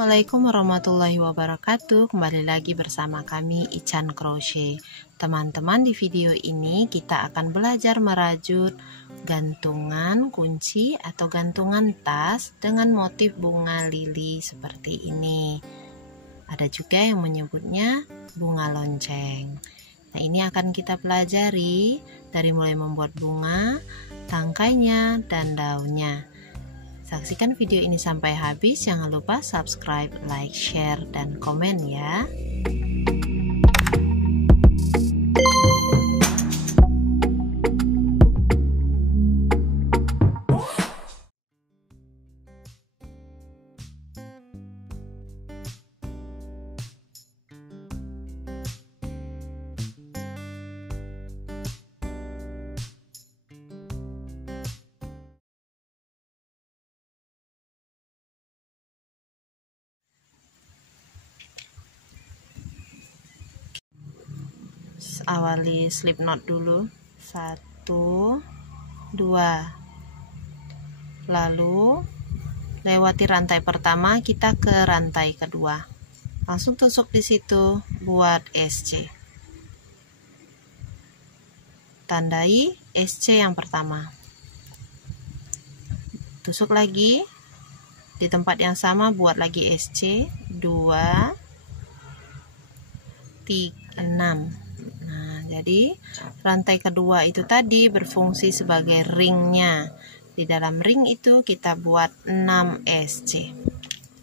Assalamualaikum warahmatullahi wabarakatuh. Kembali lagi bersama kami Ican Crochet. Teman-teman, di video ini kita akan belajar merajut gantungan kunci atau gantungan tas dengan motif bunga lili seperti ini. Ada juga yang menyebutnya bunga lonceng. Nah, ini akan kita pelajari dari mulai membuat bunga, tangkainya, dan daunnya. Saksikan video ini sampai habis, jangan lupa subscribe, like, share, dan komen ya. Awali slip knot dulu, 1, 2, lalu lewati rantai pertama, kita ke rantai kedua, langsung tusuk di situ buat SC, tandai SC yang pertama, tusuk lagi di tempat yang sama, buat lagi SC 2, 3, 6. Nah, jadi rantai kedua itu tadi berfungsi sebagai ringnya. Di dalam ring itu kita buat 6 SC.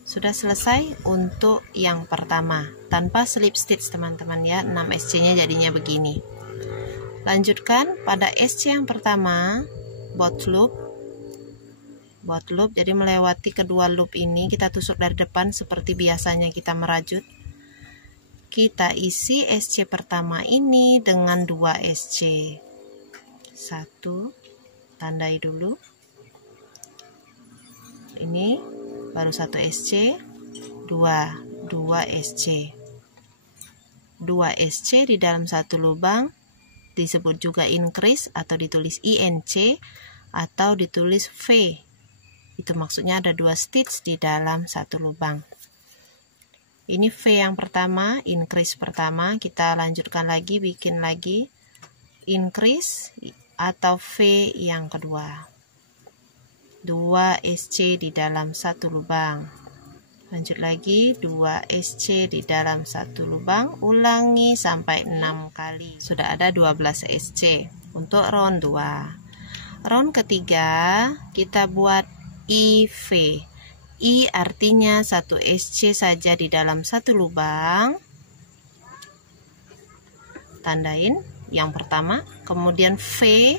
Sudah selesai untuk yang pertama, tanpa slip stitch teman-teman ya. 6 SC nya jadinya begini. Lanjutkan pada SC yang pertama, bot loop, jadi melewati kedua loop ini kita tusuk dari depan seperti biasanya kita merajut. Kita isi SC pertama ini dengan 2 SC. 1, tandai dulu. Ini baru 1 SC, 2 SC. 2 SC di dalam satu lubang, disebut juga increase atau ditulis INC atau ditulis V. Itu maksudnya ada 2 stitch di dalam satu lubang. Ini V yang pertama, increase pertama, kita lanjutkan lagi, bikin lagi increase atau V yang kedua. 2 SC di dalam satu lubang. Lanjut lagi, 2 SC di dalam satu lubang, ulangi sampai 6 kali. Sudah ada 12 SC untuk round 2. Round ketiga, kita buat IV. I artinya 1 SC saja di dalam satu lubang, tandain yang pertama, kemudian V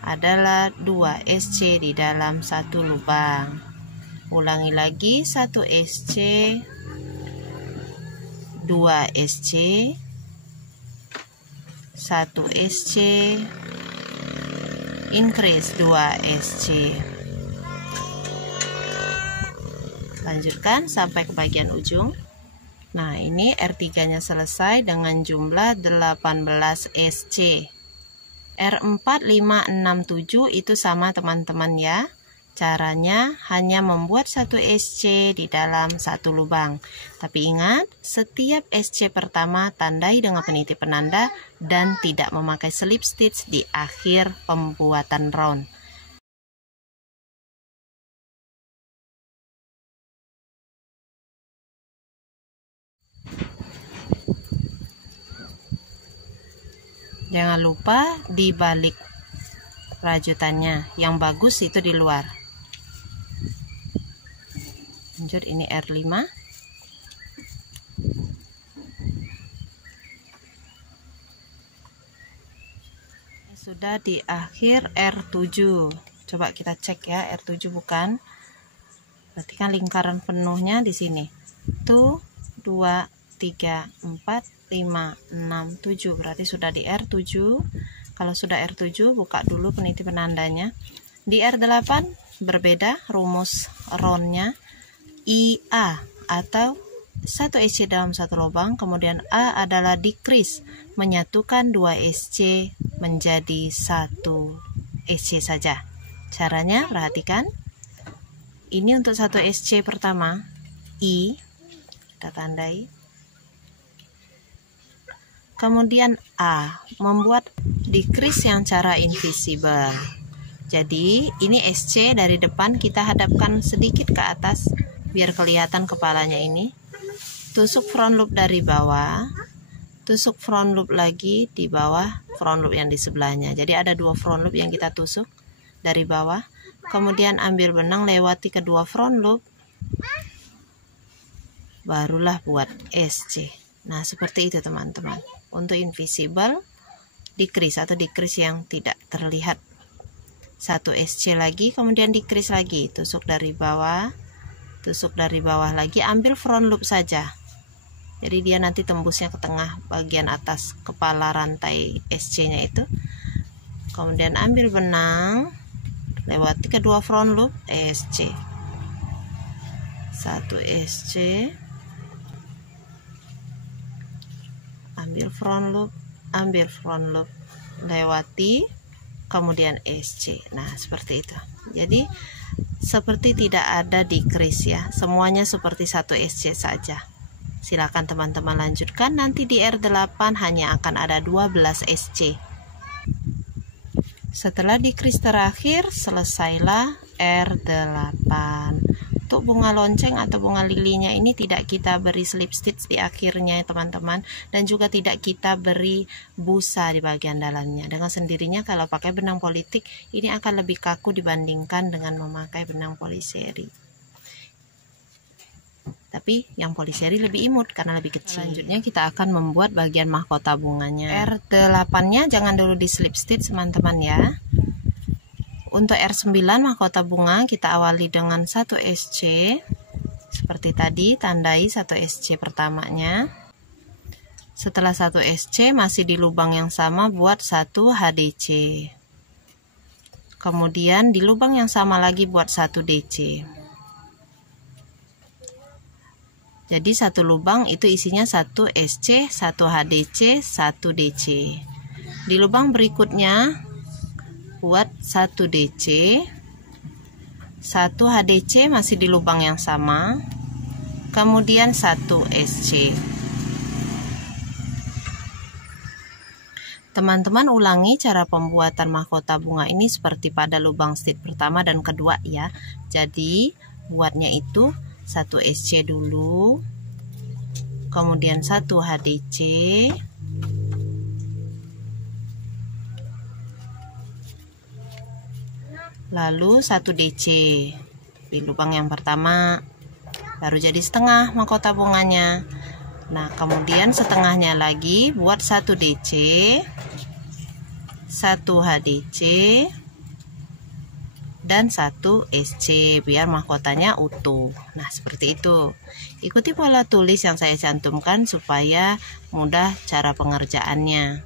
adalah 2 SC di dalam satu lubang, ulangi lagi 1 SC, 2 SC, 1 SC, increase 2 SC. Lanjutkan sampai ke bagian ujung. Nah, ini R3 nya selesai dengan jumlah 18 SC. R4, 5, 6, 7 itu sama teman-teman ya. Caranya hanya membuat 1 SC di dalam satu lubang. Tapi ingat, setiap SC pertama tandai dengan peniti penanda dan tidak memakai slip stitch di akhir pembuatan round. Jangan lupa di balik rajutannya, yang bagus itu di luar. Lanjut, ini R5. Sudah di akhir R7. Coba kita cek ya, R7 bukan. Berarti kan lingkaran penuhnya di sini. 1, 2, 3, 4, 5, 6, 7. Berarti sudah di R7. Kalau sudah R7, buka dulu peniti penandanya. Di R8 berbeda rumus roundnya. IA atau 1 SC dalam satu lubang, kemudian A adalah decrease, menyatukan 2 SC menjadi 1 SC saja. Caranya perhatikan. Ini untuk 1 SC pertama, I, kita tandai. Kemudian A, membuat decrease yang cara invisible. Jadi ini SC dari depan kita hadapkan sedikit ke atas biar kelihatan kepalanya ini. Tusuk front loop dari bawah, tusuk front loop lagi di bawah front loop yang di sebelahnya. Jadi ada 2 front loop yang kita tusuk dari bawah. Kemudian ambil benang lewati kedua front loop, barulah buat SC. Nah seperti itu teman-teman. Untuk invisible decrease atau decrease yang tidak terlihat. 1 SC lagi, kemudian decrease lagi, tusuk dari bawah lagi, ambil front loop saja. Jadi dia nanti tembusnya ke tengah bagian atas kepala rantai SC nya itu. Kemudian ambil benang, lewati kedua front loop, SC. 1 SC, ambil front loop, lewati, kemudian SC. Nah seperti itu. Jadi seperti tidak ada decrease ya, semuanya seperti 1 SC saja. Silakan teman-teman lanjutkan. Nanti di R8 hanya akan ada 12 SC. Setelah decrease terakhir, selesailah R8. Untuk bunga lonceng atau bunga lilinya ini tidak kita beri slip stitch di akhirnya teman-teman, dan juga tidak kita beri busa di bagian dalamnya. Dengan sendirinya kalau pakai benang politik ini akan lebih kaku dibandingkan dengan memakai benang poliseri. Tapi yang poliseri lebih imut karena lebih kecil. Selanjutnya kita akan membuat bagian mahkota bunganya. R8-nya jangan dulu di slip stitch teman-teman ya. Untuk R9 mahkota bunga kita awali dengan 1 SC. Seperti tadi, tandai 1 SC pertamanya. Setelah 1 SC masih di lubang yang sama buat 1 HDC. Kemudian di lubang yang sama lagi buat 1 DC. Jadi satu lubang itu isinya 1 SC, 1 HDC, 1 DC. Di lubang berikutnya buat 1 DC, 1 HDC masih di lubang yang sama, kemudian 1 SC. Teman-teman ulangi cara pembuatan mahkota bunga ini seperti pada lubang stitch pertama dan kedua ya. Jadi buatnya itu 1 SC dulu, kemudian 1 HDC, lalu 1 DC di lubang yang pertama, baru jadi setengah mahkota bunganya. Nah kemudian setengahnya lagi buat 1 DC, 1 HDC, dan 1 SC biar mahkotanya utuh. Nah seperti itu. Ikuti pola tulis yang saya cantumkan supaya mudah cara pengerjaannya.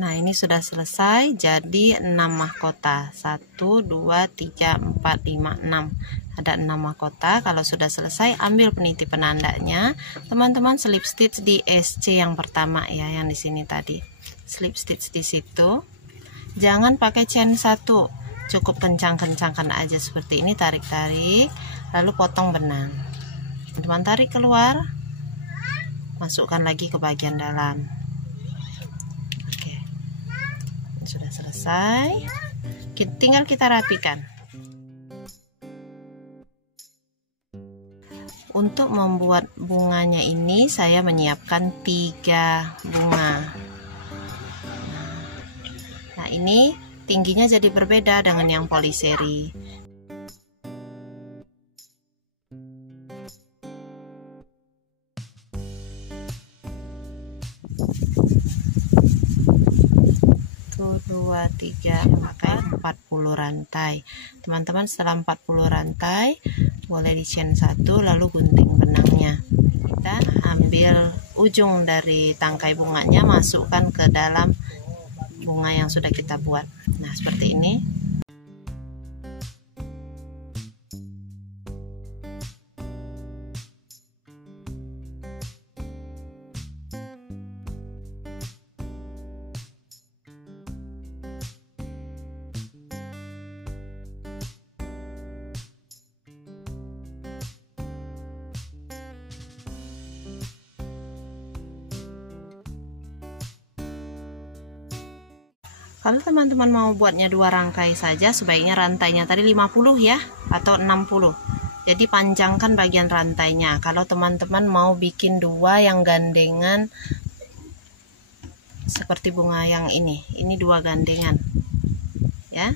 Nah ini sudah selesai, jadi 6 mahkota. 1, 2, 3, 4, 5, 6. Ada 6 mahkota. Kalau sudah selesai ambil peniti penandanya. Teman-teman slip stitch di SC yang pertama ya, yang di sini tadi. Slip stitch di situ. Jangan pakai chain 1, cukup kencang-kencangkan aja seperti ini, tarik-tarik, lalu potong benang. Teman-teman tarik keluar, masukkan lagi ke bagian dalam. Oke, sudah selesai, tinggal kita rapikan. Untuk membuat bunganya ini saya menyiapkan 3 bunga. Nah ini tingginya jadi berbeda dengan yang poliseri. Tuh 2, 3, 4, 40 rantai. Teman-teman setelah 40 rantai boleh di chain 1 lalu gunting benangnya. Kita ambil ujung dari tangkai bunganya, masukkan ke dalam bunga yang sudah kita buat. Nah seperti ini. Kalau teman-teman mau buatnya 2 rangkai saja, sebaiknya rantainya tadi 50 ya, atau 60. Jadi panjangkan bagian rantainya. Kalau teman-teman mau bikin 2 yang gandengan seperti bunga yang ini 2 gandengan ya.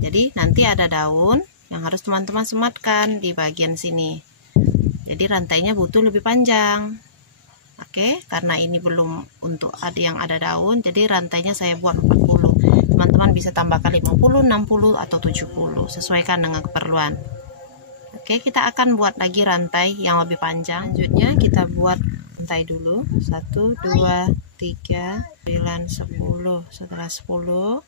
Jadi nanti ada daun yang harus teman-teman sematkan di bagian sini. Jadi rantainya butuh lebih panjang. Oke, karena ini belum untuk ada yang ada daun, jadi rantainya saya buat 40. Teman-teman bisa tambahkan 50, 60 atau 70, sesuaikan dengan keperluan. Oke, kita akan buat lagi rantai yang lebih panjang. Selanjutnya kita buat rantai dulu. 1, 2, 3, 9, 10. Setelah 10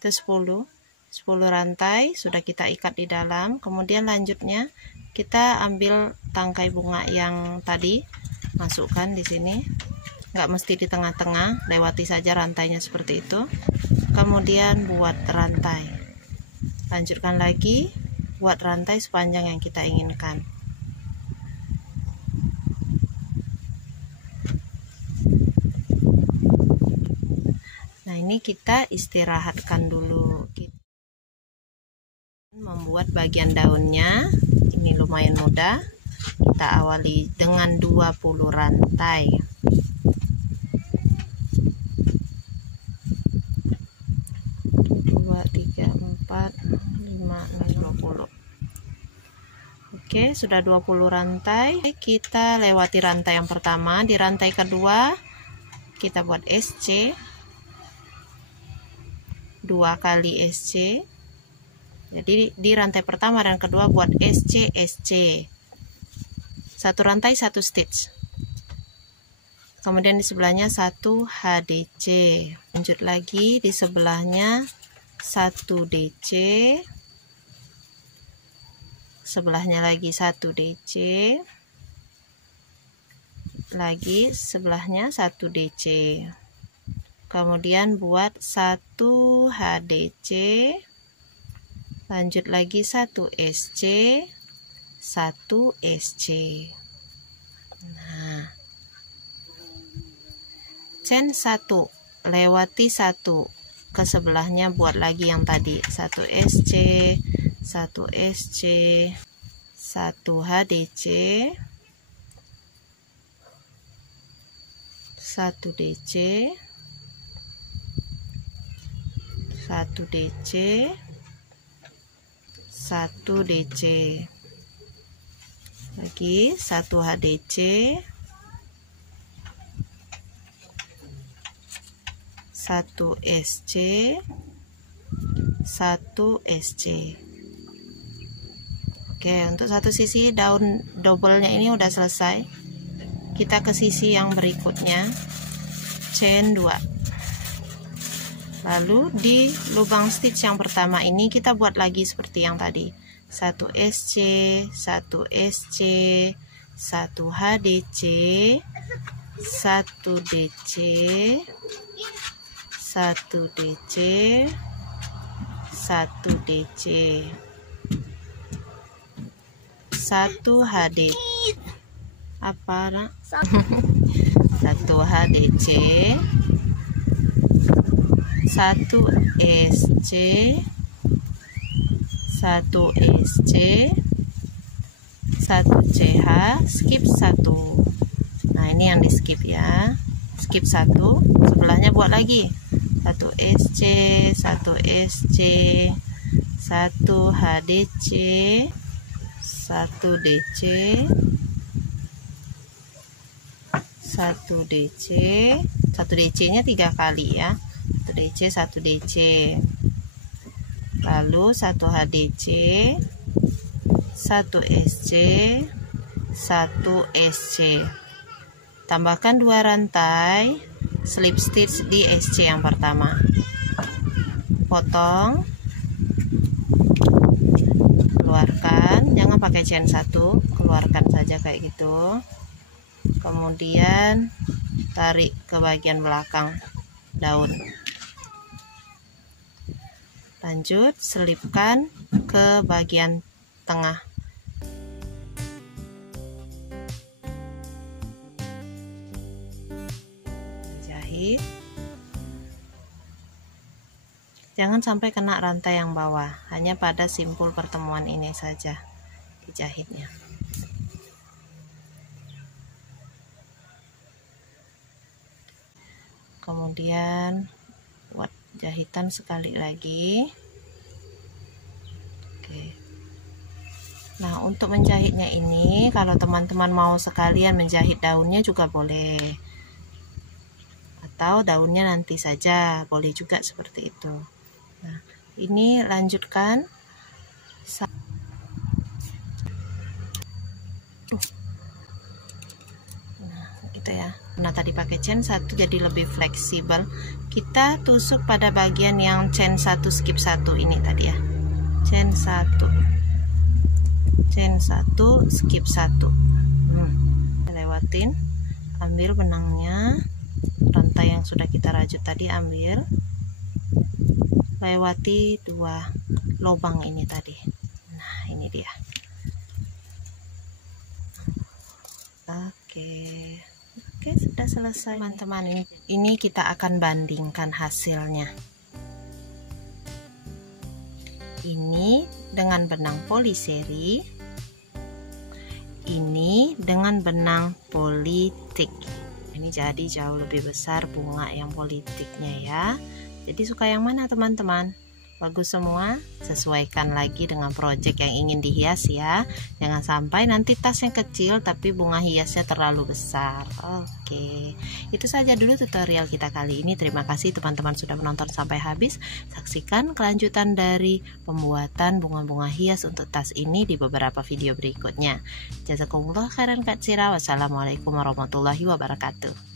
itu 10 rantai sudah kita ikat di dalam. Kemudian lanjutnya kita ambil tangkai bunga yang tadi, masukkan di sini, nggak mesti di tengah-tengah, lewati saja rantainya seperti itu. Kemudian buat rantai, lanjutkan lagi, buat rantai sepanjang yang kita inginkan. Nah, ini kita istirahatkan dulu. Kita membuat bagian daunnya, ini lumayan mudah. Kita awali dengan 20 rantai. 2, 3, 4, 5, 6, 20. Oke, sudah 20 rantai. Kita lewati rantai yang pertama. Di rantai kedua kita buat SC, 2 kali SC. Jadi di rantai pertama dan kedua buat SC, SC. 1 rantai 1 stitch. Kemudian di sebelahnya 1 HDC. Lanjut lagi di sebelahnya 1 DC. Sebelahnya lagi 1 DC. Lagi sebelahnya 1 DC. Kemudian buat 1 HDC, lanjut lagi 1 SC, 1 SC. Nah, chain 1, lewati 1 ke sebelahnya, buat lagi yang tadi 1 SC, 1 SC, 1 HDC, 1 DC, 1 DC, 1 DC, lagi 1 HDC, 1 SC, 1 SC. Oke, untuk satu sisi daun double-nya ini udah selesai. Kita ke sisi yang berikutnya, chain 2. Lalu di lubang stitch yang pertama ini kita buat lagi seperti yang tadi. 1 SC, 1 SC, 1 HDC, 1 DC, 1 DC, 1 DC, 1 HD. Apa nak? 1 HDC, 1 SC, 1 SC, 1 CH, skip 1. Nah, ini yang di skip ya. Skip 1, sebelahnya buat lagi 1 SC, 1 SC, 1 HDC, 1 DC, 1 DC, 1 DC nya 3 kali ya. 1 DC, 1 DC, lalu 1 HDC, 1 SC, 1 SC. Tambahkan 2 rantai slip stitch di SC yang pertama. Potong, keluarkan, jangan pakai chain 1, keluarkan saja kayak gitu. Kemudian tarik ke bagian belakang. daun. Lanjut selipkan ke bagian tengah. Jahit. Jangan sampai kena rantai yang bawah, hanya pada simpul pertemuan ini saja dijahitnya. Kemudian buat jahitan sekali lagi. Oke. Nah, untuk menjahitnya ini, kalau teman-teman mau sekalian menjahit daunnya juga boleh, atau daunnya nanti saja, boleh juga seperti itu. Nah, ini lanjutkan. Nah, gitu ya. Nah, tadi pakai chain 1 jadi lebih fleksibel. Kita tusuk pada bagian yang chain 1 skip 1 ini tadi ya. Chain 1. Chain 1 skip 1. Lewatin, ambil benangnya. Rantai yang sudah kita rajut tadi ambil. Lewati 2 lubang ini tadi. Nah, ini dia. Oke, sudah selesai teman-teman. Ini kita akan bandingkan hasilnya. Ini dengan benang poliseri, ini dengan benang politik. Ini jadi jauh lebih besar bunga yang politiknya ya. Jadi suka yang mana teman-teman? Bagus semua, sesuaikan lagi dengan project yang ingin dihias ya. Jangan sampai nanti tasnya kecil tapi bunga hiasnya terlalu besar. Oke, itu saja dulu tutorial kita kali ini. Terima kasih teman-teman sudah menonton sampai habis. Saksikan kelanjutan dari pembuatan bunga-bunga hias untuk tas ini di beberapa video berikutnya. Jazakumullah khairan katsira. Wassalamualaikum warahmatullahi wabarakatuh.